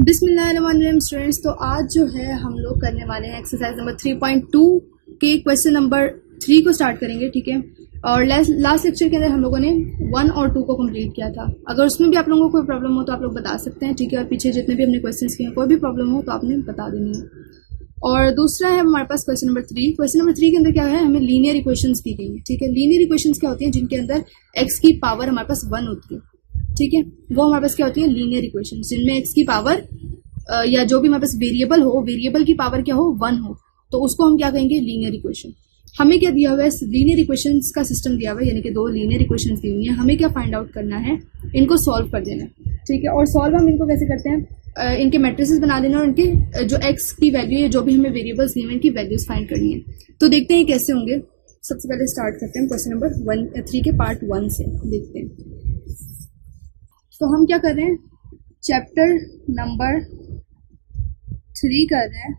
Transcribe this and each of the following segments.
बिस्मिल्लाहिर्रहमानिर्रहीम स्टूडेंट्स, तो आज जो है हम लोग करने वाले हैं एक्सरसाइज नंबर 3.2 के क्वेश्चन नंबर 3 को स्टार्ट करेंगे। ठीक है, और लास्ट लेक्चर के अंदर हम लोगों ने 1 और 2 को कंप्लीट किया था। अगर उसमें भी आप लोगों को कोई प्रॉब्लम हो तो आप लोग बता सकते हैं। ठीक है, और पीछे जितने भी हमने क्वेश्चन किए हैं कोई भी प्रॉब्लम हो तो आपने बता देनी है। और दूसरा है हमारे पास क्वेश्चन नंबर 3। क्वेश्चन नंबर 3 के अंदर क्या है, हमें लीनियर इक्वेशंस दी गई है। ठीक है, लीनियर इक्वेशंस क्या होती हैं, जिनके अंदर एक्स की पावर हमारे पास 1 होती है। ठीक है, वो हमारे पास क्या होती है, लीनियर इक्वेशन, जिनमें एक्स की पावर या जो भी हमारे पास वेरिएबल हो, वेरिएबल की पावर क्या हो, 1 हो, तो उसको हम क्या कहेंगे, लीनियर इक्वेशन। हमें क्या दिया हुआ है, लीनियर इक्वेशंस का सिस्टम दिया हुआ है, यानी कि 2 लीनियर इक्वेशंस दी हुई हैं। हमें क्या फाइंड आउट करना है, इनको सॉल्व कर देना है। ठीक है, और सॉल्व हम इनको कैसे करते हैं, इनके मैट्रिसेस बना देना और इनके जो एक्स की वैल्यू है, जो भी हमें वेरिएबल्स दिए हैं, इनकी वैल्यूज फाइंड करनी है। तो देखते हैं कैसे होंगे। सबसे पहले स्टार्ट करते हैं क्वेश्चन नंबर 3 के पार्ट 1 से देखते हैं। तो हम क्या कर रहे हैं, चैप्टर नंबर 3 कर रहे हैं।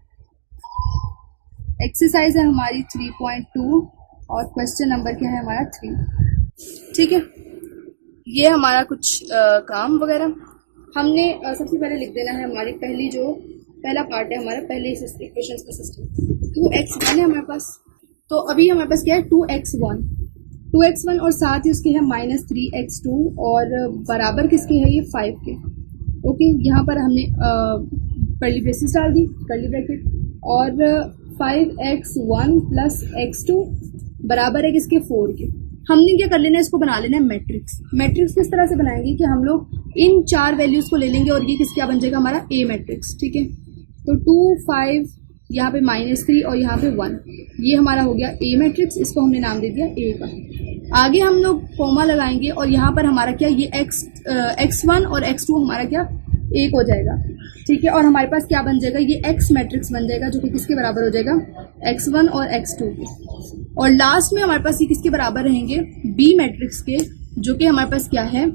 एक्सरसाइज है हमारी 3.2 और क्वेश्चन नंबर क्या है हमारा 3। ठीक है, ये हमारा कुछ काम वगैरह हमने सबसे पहले लिख देना है। हमारी पहला पार्ट है हमारा, पहले इक्वेशन का सिस्टम 2x1 है हमारे पास। तो अभी हमारे पास क्या है, 2x1 और साथ ही उसके है -3x2 और बराबर किसके है, ये 5 के। ओके, यहाँ पर हमने कर्ली ब्रेसेस डाल दी, कर्ली ब्रैकेट, और 5x1 + x2 बराबर है किसके, 4 के। हमने क्या कर लेना है, इसको बना लेना है मैट्रिक्स। मैट्रिक्स किस तरह से बनाएंगे कि हम लोग इन 4 वैल्यूज को ले लेंगे और ये किसका बन जाएगा, हमारा ए मैट्रिक्स। ठीक है, तो 2 5 यहाँ पे -3 और यहाँ पे 1, ये हमारा हो गया ए मैट्रिक्स। इसको हमने नाम दे दिया ए का। आगे हम लोग कॉमा लगाएंगे और यहाँ पर हमारा क्या, ये x1 और x2 हमारा क्या, 1 हो जाएगा। ठीक है, और हमारे पास क्या बन जाएगा, ये एक्स मैट्रिक्स बन जाएगा, जो कि किसके बराबर हो जाएगा, x1 और x2 के। और लास्ट में हमारे पास ये किसके बराबर रहेंगे, बी मैट्रिक्स के, जो कि हमारे पास क्या है,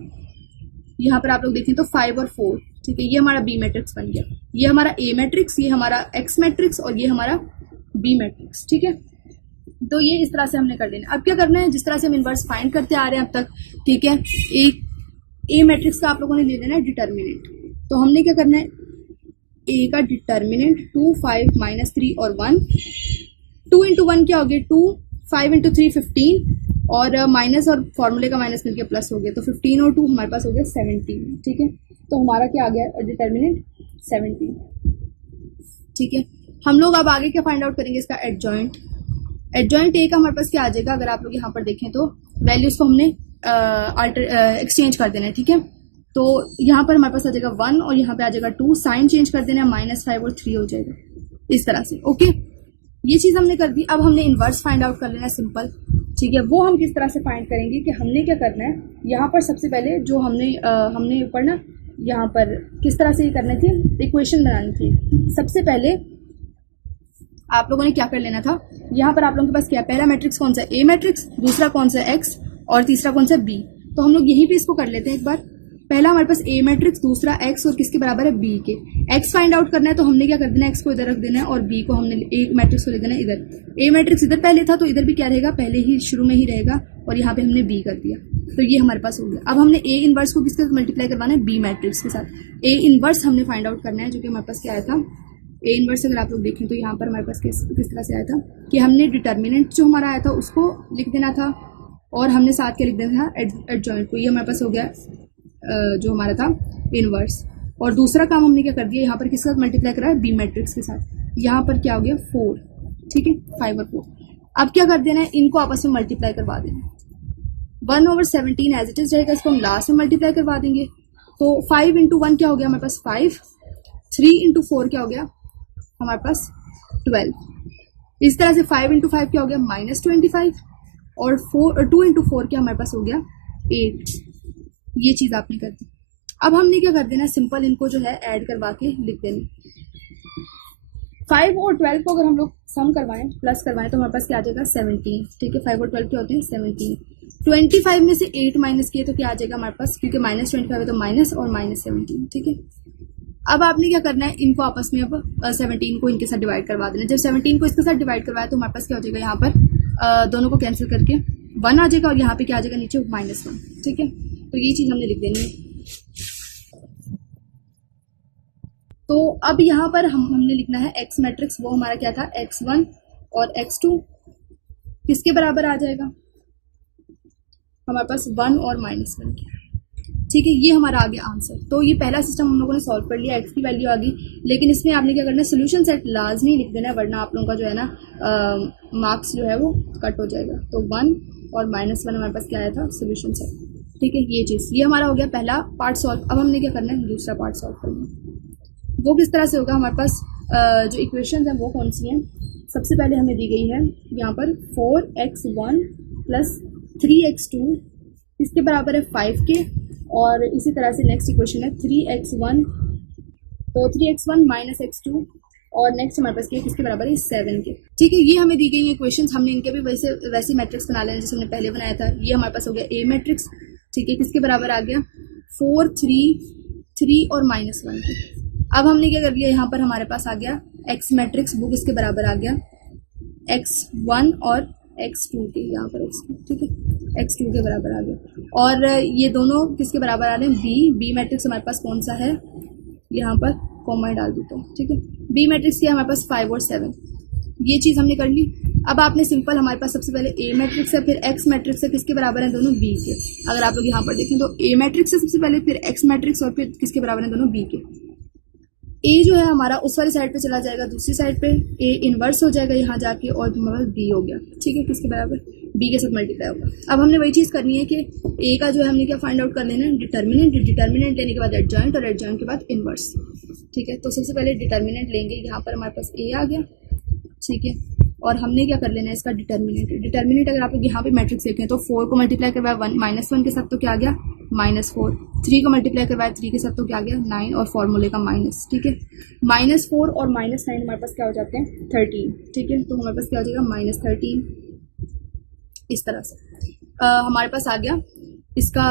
यहाँ पर आप लोग देखें तो 5 और 4। ठीक है, ये हमारा बी मैट्रिक्स बन गया, ये हमारा ए मैट्रिक्स, ये हमारा एक्स मैट्रिक्स और ये हमारा बी मैट्रिक्स। ठीक है, तो ये इस तरह से हमने कर लेना। अब क्या करना है, जिस तरह से हम इनवर्स फाइंड करते आ रहे हैं अब तक, ठीक है, एक ए मैट्रिक्स का आप लोगों ने ले लेना है डिटर्मिनेंट। तो हमने क्या करना है, ए का डिटर्मिनेंट 2 5 -3 और 1, 2 × 1 क्या हो गया, 2, 5 × 3 15 और माइनस और फॉर्मूले का माइनस मिलकर प्लस हो गया, तो 15 और 2 हमारे पास हो गया 17। ठीक है, तो हमारा क्या आ गया, डिटर्मिनेंट 17। ठीक है, हम लोग अब आगे क्या फाइंड आउट करेंगे, इसका एडजॉइंट। एडजॉइंट ए का हमारे पास क्या आ जाएगा, अगर आप लोग यहाँ पर देखें तो वैल्यूज को हमने एक्सचेंज कर देना है। ठीक है, तो यहाँ पर हमारे पास आ जाएगा 1 और यहाँ पे आ जाएगा 2, साइन चेंज कर देना है, -5 और 3 हो जाएगा इस तरह से। ओके, ये चीज़ हमने कर दी। अब हमने इन्वर्स फाइंड आउट कर लेना है, सिंपल। ठीक है, वो हम किस तरह से फाइंड करेंगे कि हमने क्या करना है, यहाँ पर सबसे पहले जो हमने ऊपर ना, यहाँ पर किस तरह से ये करनी थी, इक्वेशन बनानी थी। सबसे पहले आप लोगों ने क्या कर लेना था, यहाँ पर आप लोगों के पास क्या है, पहला मैट्रिक्स कौन सा है, ए मैट्रिक्स, दूसरा कौन सा है, एक्स, और तीसरा कौन सा है, बी। तो हम लोग यहीं पे इसको कर लेते हैं एक बार। पहला हमारे पास ए मैट्रिक्स, दूसरा एक्स और किसके बराबर है, बी के। एक्स फाइंड आउट करना है तो हमने क्या कर देना है, एक्स को इधर रख देना है और बी को हमने ए मैट्रिक्स को ले देना है इधर। ए मैट्रिक्स इधर पहले था तो इधर भी क्या रहेगा, पहले ही शुरू में ही रहेगा, और यहाँ पे हमने बी कर दिया, तो ये हमारे पास हो गया। अब हमने ए इनवर्स को किसके साथ मल्टीप्लाई करवाना है, बी मैट्रिक्स के साथ। ए इनवर्स हमने फाइंड आउट करना है, जो कि हमारे पास क्या आया था, ए इनवर्स अगर आप लोग देखें तो यहाँ पर हमारे पास किस तरह से आया था कि हमने डिटर्मिनेंट जो हमारा आया था उसको लिख देना था और हमने साथ के लिख देना था एडजॉइंट को। ये हमारे पास हो गया जो हमारा था इनवर्स। और दूसरा काम हमने क्या कर दिया, यहाँ पर किसके साथ मल्टीप्लाई करा है, बी मैट्रिक्स के साथ। यहाँ पर क्या हो गया, 4। ठीक है, 5 और 4। अब क्या कर देना है, इनको आपस में मल्टीप्लाई करवा देना। 1/17 एज इट इज रहेगा, इसको हम लास्ट में मल्टीप्लाई करवा देंगे। तो 5 × 1 क्या हो गया हमारे पास, 5, 3 × 4 क्या हो गया हमारे पास, 12। इस तरह से 5 × 5 क्या हो गया, -25, और 2 × 4 क्या हमारे पास हो गया, 8। ये चीज़ आपने कर दी। अब हमने क्या कर देना, सिंपल इनको जो है ऐड करवा के लिख देना। 5 और 12 को अगर हम लोग सम करवाएं, प्लस करवाएं, तो हमारे पास क्या आ जाएगा, 17। ठीक है, 5 और 12 क्या होते हैं, 17। 25 में से 8 माइनस किए तो क्या आ जाएगा हमारे पास, क्योंकि -25 है तो माइनस और -17। ठीक है, अब आपने क्या करना है, इनको आपस में अब 17 को इनके साथ डिवाइड करवा देना। जब 17 को इसके साथ डिवाइड करवाया तो हमारे पास क्या हो जाएगा, यहाँ पर दोनों को कैंसिल करके 1 आ जाएगा और यहाँ पे क्या आ जाएगा, नीचे -1। ठीक है, तो ये चीज़ हमने लिख देनी है। तो अब यहाँ पर हमने लिखना है एक्स मैट्रिक्स, वो हमारा क्या था x1 और x2 किसके बराबर आ जाएगा, हमारे पास 1 और -1 की। ठीक है, ये हमारा आ गया आंसर। तो ये पहला सिस्टम हम लोगों ने सॉल्व कर लिया, एक्स की वैल्यू आ गई, लेकिन इसमें आपने क्या करना है, सोल्यूशन सेट लाजमी लिख देना है, वरना आप लोगों का जो है ना मार्क्स जो है वो कट हो जाएगा। तो 1 और -1 हमारे पास क्या आया था, सोल्यूशन सेट। ठीक है, ये चीज़, ये हमारा हो गया पहला पार्ट सॉल्व। अब हमने क्या करना है, दूसरा पार्ट सॉल्व करना है। वो किस तरह से होगा, हमारे पास जो इक्वेशन है वो कौन सी हैं। सबसे पहले हमें दी गई है यहाँ पर 4x1 + 3x2 इसके बराबर है 5 के, और इसी तरह से नेक्स्ट इक्वेशन है 3x1, तो 3x1 - x2, और नेक्स्ट हमारे पास किसके बराबर है 7 के। ठीक है, ये हमें दी गई इक्वेशंस, हमने इनके भी वैसे मैट्रिक्स बना लेना जैसे हमने पहले बनाया था। ये हमारे पास हो गया ए मैट्रिक्स। ठीक है, किसके बराबर आ गया 4 3 3 और -1 के। अब हमने क्या कर लिया, यहाँ पर हमारे पास आ गया एक्स मैट्रिक्स, वो किसके बराबर आ गया x1 और x2 के, यहाँ पर x2, ठीक है, x2 के बराबर आ गया। और ये दोनों किसके बराबर आ रहे हैं, बी मैट्रिक्स हमारे पास कौन सा है, यहाँ पर कॉमा डाल देता हूँ। ठीक है, बी मैट्रिक्स की हमारे पास 5 और 7, ये चीज़ हमने कर ली। अब आपने सिंपल, हमारे पास सबसे पहले ए मैट्रिक्स है, फिर एक्स मैट्रिक्स है, किसके बराबर हैं दोनों, बी के। अगर आप लोग यहाँ पर देखें तो ए मैट्रिक्स है सबसे पहले, फिर एक्स मैट्रिक्स, और फिर किसके बराबर हैं दोनों, बी के। ए जो है हमारा उस वाली साइड पे चला जाएगा, दूसरी साइड पे ए इन्वर्स हो जाएगा यहाँ जाके, और हमारा बी हो गया। ठीक है, किसके बराबर, बी के साथ मल्टीप्लाई होगा। अब हमने वही चीज़ करनी है कि ए का जो है हमने क्या फाइंड आउट कर लेना है, डिटर्मिनेंट लेने के बाद एडजॉइंट, और एडजॉइंट के बाद इन्वर्स। ठीक है, तो सबसे पहले डिटर्मिनेंट लेंगे, यहाँ पर हमारे पास ए आ गया। ठीक है, और हमने क्या कर लेना है इसका डिटर्मिनेंट अगर आप लोग यहाँ पे मैट्रिक्स देखें तो 4 को मल्टीप्लाई करवाया -1 के साथ तो क्या आ गया -4, 3 को मल्टीप्लाई करवाया 3 के साथ तो क्या आ गया 9, और फॉर्मूले का माइनस। ठीक है, -4 और -9 हमारे पास क्या हो जाते हैं 13। ठीक है, तो हमारे पास क्या हो जाएगा -13, इस तरह से हमारे पास आ गया इसका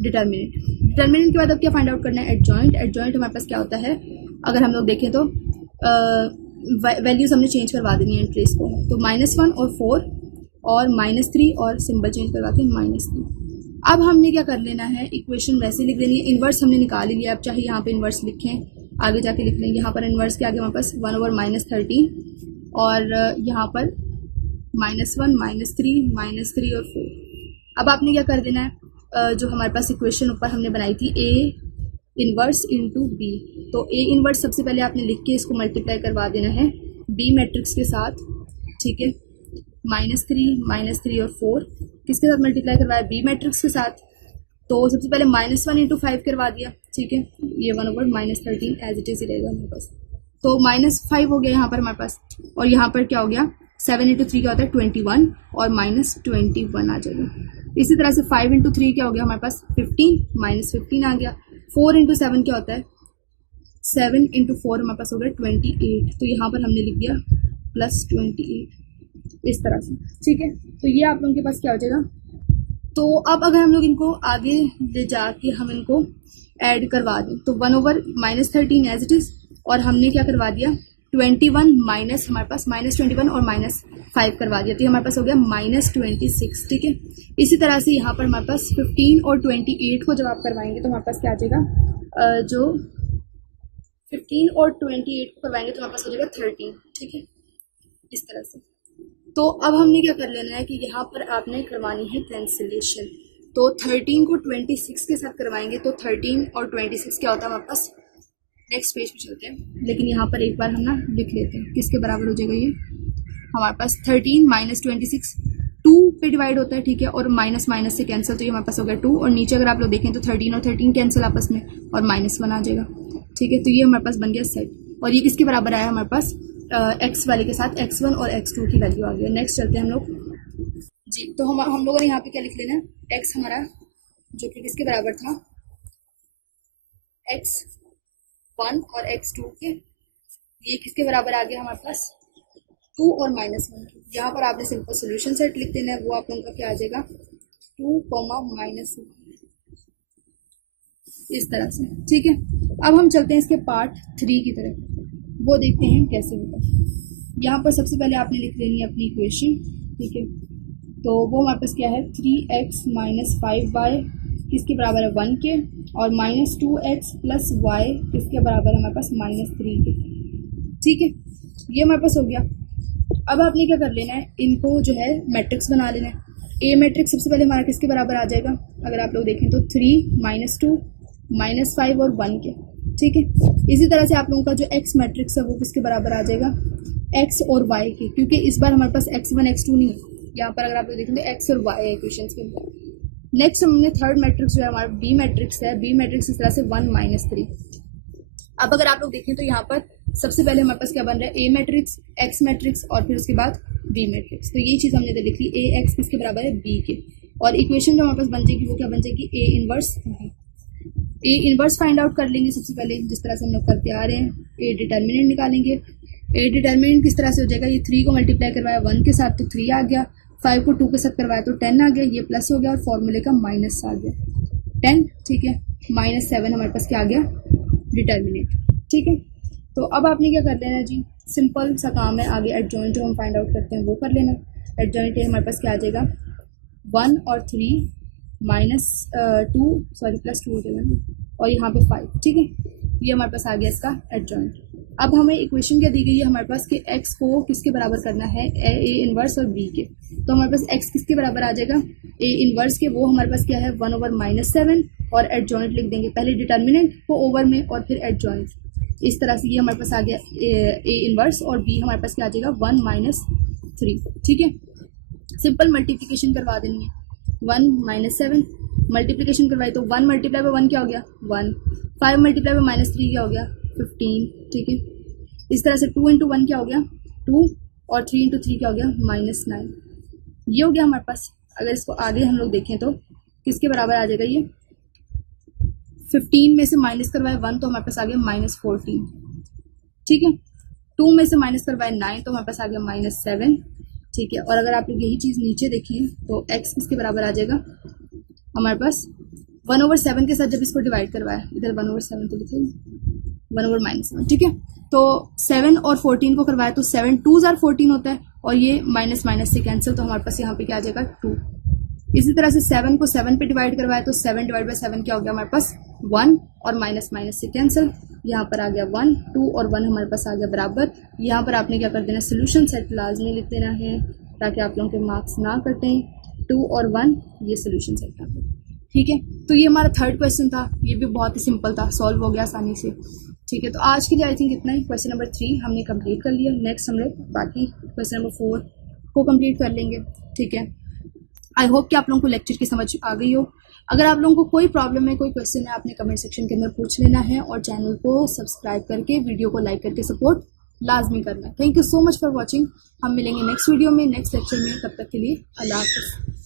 डिटर्मिनेंट के बाद अब क्या फाइंड आउट करना है, एडजॉइंट हमारे पास क्या होता है, अगर हम लोग देखें तो वैल्यूज़ हमने चेंज करवा देनी है ट्रेस को, तो -1 और 4 और -3 और सिंबल चेंज करवा के -3। अब हमने क्या कर लेना है, इक्वेशन वैसे लिख देनी है, इन्वर्स हमने निकाल ही लिया, अब चाहे यहाँ पे इन्वर्स लिखें, आगे जाके लिख लेंगे। यहाँ पर इन्वर्स के आगे हमारे पास 1/-13, और यहाँ पर -1 -3 और 4। अब आपने क्या कर देना है, जो हमारे पास इक्वेशन ऊपर हमने बनाई थी ए इन्वर्स इंटू बी, तो ए इन्वर्स सबसे पहले आपने लिख के इसको मल्टीप्लाई करवा देना है बी मैट्रिक्स के साथ। ठीक है, -3 और 4 किसके साथ मल्टीप्लाई करवाया, बी मैट्रिक्स के साथ, तो सबसे पहले -1 इंटू 5 करवा दिया। ठीक है, ये 1/-13 एज इट इज ही रहेगा हमारे पास, तो -5 हो गया यहाँ पर हमारे पास, और यहाँ पर क्या हो गया 7 इंटू 3 क्या होता है 21, और -21 आ जाएगा। इसी तरह से 5 इंटू 3 क्या हो गया हमारे पास 15, -15 आ गया। 4 इंटू 7 क्या होता है 7 इंटू 4 हमारे पास हो गया 28, तो यहाँ पर हमने लिख दिया +28, इस तरह से। ठीक है, तो ये आप लोगों के पास क्या हो जाएगा। तो अब अगर हम लोग इनको आगे ले जाके हम इनको ऐड करवा दें तो 1/-13 एज इट इज़, और हमने क्या करवा दिया 21 माइनस, हमारे पास -21 और -5 करवा दिया, तो हमारे पास हो गया -26। ठीक है, इसी तरह से यहाँ पर हमारे पास 15 और 28 को जब आप करवाएंगे तो हमारे पास क्या आ जाएगा, जो 15 और 28 को करवाएंगे तो हमारे पास हो जाएगा 13। ठीक है, इस तरह से। तो अब हमने क्या कर लेना है कि यहाँ पर आपने करवानी है कैंसिलेशन, तो 13 को 26 के साथ करवाएंगे तो 13 और 26 क्या होता है हमारे पास, नेक्स्ट पेज पे चलते हैं, लेकिन यहाँ पर एक बार हम ना लिख लेते हैं किसके बराबर हो जाएगा, ये हमारे पास 13 - 26 2 पे डिवाइड होता है। ठीक है, और माइनस माइनस से कैंसिल, तो ये हमारे पास हो गया 2, और नीचे अगर आप लोग देखें तो 13 और 13 कैंसिल आपस में, और -1 आ जाएगा। ठीक है, तो ये हमारे पास बन गया सेट, और ये किसके बराबर आया हमारे पास एक्स वाले के साथ x1 और x2 की वैल्यू आ गई। नेक्स्ट चलते हैं हम लोग जी, तो हम लोगों ने यहाँ पे क्या लिख लेना है, x हमारा जो कि किसके बराबर था x1 और x2 के, ये किसके बराबर आ गया हमारे पास 2 और -1। यहाँ पर आपने सिंपल सोल्यूशन सेट लिख देना है, वो आप लोगों का क्या आ जाएगा 2, -1, इस तरह से। ठीक है, अब हम चलते हैं इसके पार्ट 3 की तरफ, वो देखते हैं कैसे होगा। यहाँ पर सबसे पहले आपने लिख लेनी है अपनी इक्वेशन। ठीक है, तो वो हमारे पास क्या है 3x - 5y किसके बराबर है 1 के, और -2x + y किसके बराबर है हमारे पास -3 के। ठीक है, ये हमारे पास हो गया। अब आपने क्या कर लेना है, इनको जो है मैट्रिक्स बना लेना है। ए मैट्रिक्स सबसे पहले हमारा किसके बराबर आ जाएगा, अगर आप लोग देखें तो 3 -2 -5 और 1 के। ठीक है, इसी तरह से आप लोगों का जो एक्स मैट्रिक्स है वो किसके बराबर आ जाएगा, एक्स और वाई के, क्योंकि इस बार हमारे पास x1 x2 नहीं है, यहाँ पर अगर आप लोग देखें तो एक्स और वाई है इक्वेशंस के अंदर। नेक्स्ट हमने थर्ड मैट्रिक्स जो है हमारा बी मैट्रिक्स है, बी मैट्रिक्स इस तरह से 1 -3। अब अगर आप लोग देखें तो यहाँ पर सबसे पहले हमारे पास क्या बन रहा है, ए मैट्रिक्स, एक्स मैट्रिक्स और फिर उसके बाद बी मैट्रिक्स। तो ये चीज़ हमने इधर लिख ली, ए एक्स किसके बराबर है बी के, और इक्वेशन जो हमारे पास बन जाएगी वो क्या बन जाएगी, A inverse B. A inverse find out कर लेंगे सबसे पहले, जिस तरह से हम लोग करते आ रहे हैं। ए डिटर्मिनेंट निकालेंगे। ए डिटर्मिनेंट किस तरह से हो जाएगा, ये 3 को मल्टीप्लाई करवाया 1 के साथ तो 3 आ गया, 5 को 2 के साथ करवाया तो 10 आ गया, ये प्लस हो गया और फॉर्मूले का माइनस आ गया 10। ठीक है, -7 हमारे पास क्या आ गया, डिटर्मिनेंट। ठीक है, तो अब आपने क्या कर लेना है जी, सिंपल सा काम है। आगे एडजॉइंट जो हम फाइंड आउट करते हैं वो कर लेना। एडजॉइंट हमारे पास क्या आ जाएगा, 1 और 3 -2 सॉरी +2 हो जाएगा और यहाँ पे 5। ठीक है, ये हमारे पास आ गया इसका एडजॉइंट। अब हमें इक्वेशन क्या दी गई है हमारे पास कि x को किसके बराबर करना है, ए इनवर्स और b के। तो हमारे पास x किसके बराबर आ जाएगा, ए इनवर्स के, वो हमारे पास क्या है 1/-7 और एडजॉइंट लिख देंगे, पहले डिटर्मिनेंट को ओवर में और फिर एडजॉइंट। इस तरह से ये हमारे पास आ गया ए इनवर्स और b हमारे पास क्या आ जाएगा 1 -3। ठीक है, सिंपल मल्टीप्लिकेशन करवा देनी है, 1 -7 मल्टीप्लिकेशन करवाई तो 1 × 1 क्या हो गया 1, 5 × -3 क्या हो गया 15। ठीक है, इस तरह से 2 × 1 क्या हो गया 2 और 3 × 3 क्या हो गया -9। ये हो गया हमारे पास। अगर इसको आगे हम लोग देखें तो किसके बराबर आ जाएगा, ये 15 में से माइनस करवाए 1 तो हमारे पास आ गया -14। ठीक है, 2 में से माइनस करवाए 9 तो हमारे पास आ गया -7। ठीक है, और अगर आप लोग यही चीज़ नीचे देखें तो x किसके बराबर आ जाएगा हमारे पास 1/7 के साथ, जब इसको डिवाइड करवाया इधर 1/7 तो लिखे 1/-7। ठीक है, तो 7 और 14 को करवाया तो 7 2s are 14 होता है और ये माइनस माइनस से कैंसिल, तो हमारे पास यहाँ पे क्या आ जाएगा 2। इसी तरह से 7 को 7 पे डिवाइड करवाया तो 7/7 क्या हो गया हमारे पास 1 और माइनस माइनस से कैंसिल, यहाँ पर आ गया 1, 2 और 1 हमारे पास आ गया बराबर। यहाँ पर आपने क्या कर देना, सोल्यूशन सेट लाजमी लिख देना है ताकि आप लोगों के मार्क्स ना कटें। 2 और 1 ये सोल्यूशन सेट है। ठीक है, तो ये हमारा थर्ड क्वेश्चन था, ये भी बहुत ही सिंपल था, सॉल्व हो गया आसानी से। ठीक है, तो आज के लिए आई थिंक इतना ही। क्वेश्चन नंबर 3 हमने कंप्लीट कर लिया। नेक्स्ट हम लोग बाकी क्वेश्चन नंबर 4 को कंप्लीट कर लेंगे। ठीक है, आई होप कि आप लोगों को लेक्चर की समझ आ गई हो। अगर आप लोगों को कोई प्रॉब्लम है, कोई क्वेश्चन है, आपने कमेंट सेक्शन के अंदर पूछ लेना है और चैनल को सब्सक्राइब करके वीडियो को लाइक करके सपोर्ट लाजमी करना है। Thank you so much for watching. हम मिलेंगे नेक्स्ट वीडियो में, नेक्स्ट लेक्चर में। तब तक के लिए अल्लाह हाफ़िज़।